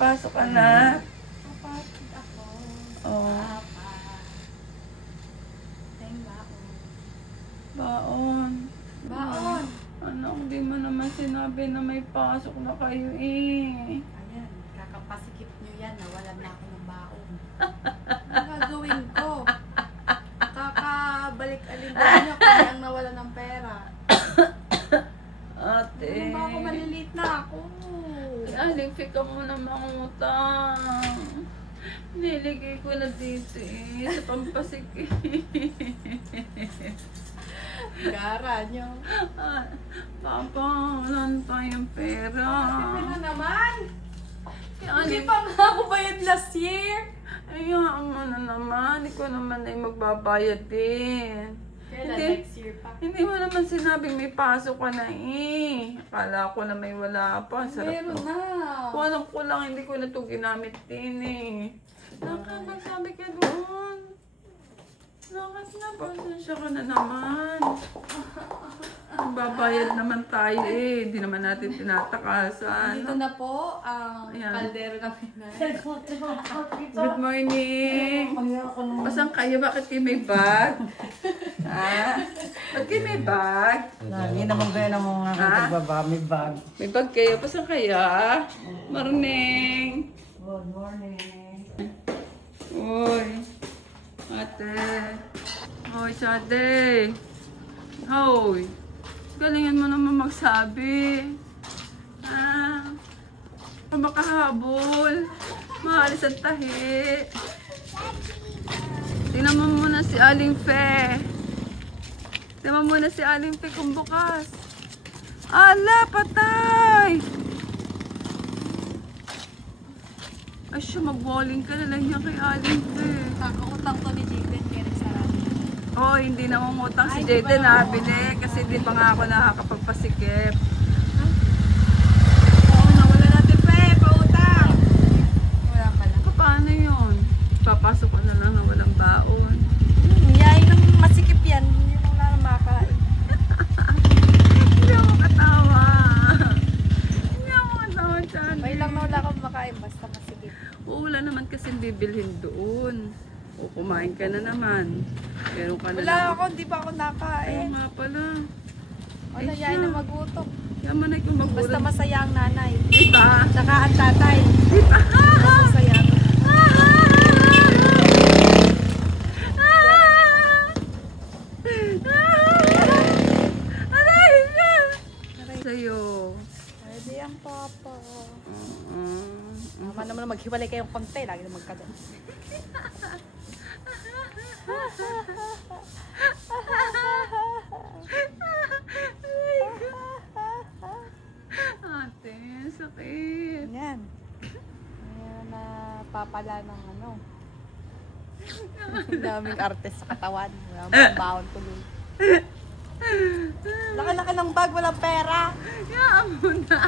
pasok ka na. Kapatid ako. Oh. Papa. Teng Baon. baon. Anak, di mo naman sinabi na may pasok na kayo eh. Ayan, kakapasikip nyo yan. Nawalan na ako ng baon. Ano gagawin ko? Kakabalik alindang nyo kaya ang nawalan ng pera. Ate. Ano ba ako maliliit na ako? Alipik ka muna mangutang. Niligay ko na dito eh. Sa pampasikip. Gara nyo. Ah, Papa, wala na tayong pera. Sabi na naman. Hindi Alip, pa nga ako bayad last year. ayaan mo na naman. Ikaw naman ay magbabayad din. Kailan Hindi. next year pa? Hindi mo naman sinabing may pasok ka na eh. Akala ko na may wala pa. Sarap Meron to. na. Kung alam ko lang, hindi ko na ito ginamit din eh. Bakit magsabi ka doon? Bakit na? Pasensya ka na naman. Babayad naman tayo eh. Hindi naman natin tinatakasan. Dito na po ang Ayan. kaldero na Pinay. Good morning. Basang kayo? Bakit kayo may bag? Ha? Bakit kayo may bag? Lagi naman kayo ng mga kagbaba, may bag. May bag kayo? Basang kaya? Morning. Good morning. Uy. Ate. Hoy, ate. Hoy. Galingan mo naman magsabi. Ah. Makahabol. Maalis ang tahi. Tingnan mo muna si Aling Fe. Tingnan mo muna si Aling Fe kung bukas. Ala, patay! Ay siya, mag-bowling ka na lang yan kay Aling Fe. Kakautang to ni Jaden kaya nagsarado. Oh, hindi na mangutang si Ay, di ba Jaden na bili kasi di pa nga ako nakakapagpasikip. Oo, nawala natin pa eh, pautang. Wala pala. Paano yun? Papasok ko na lang na walang baon. Yain ng masikip yan. Hindi mo wala nang makain. Hindi ako katawa. Hindi ako katawa dyan. May lang na wala akong makain basta masikip. Oo, wala naman kasi bibilhin doon. O kumain ka na naman. Pero ka na Wala naman. ako, hindi pa ako Ayaw nakain. nga pala. Wala, yain na magutom. Yaman ay kung Basta magulang. masaya ang nanay. Diba? Tsaka ang tatay. Basta masaya. Aray niya! Sa'yo. Pwede ang papa. Uh-uh. Tama naman na maghiwalay kayong konti. Lagi na magkaganon. Ate, sakit. Yan. Ayan na papala ng ano. Ang daming artist sa katawan. Wala akong baon tuloy. Laki-laki ng bag, walang pera. Yaan mo na.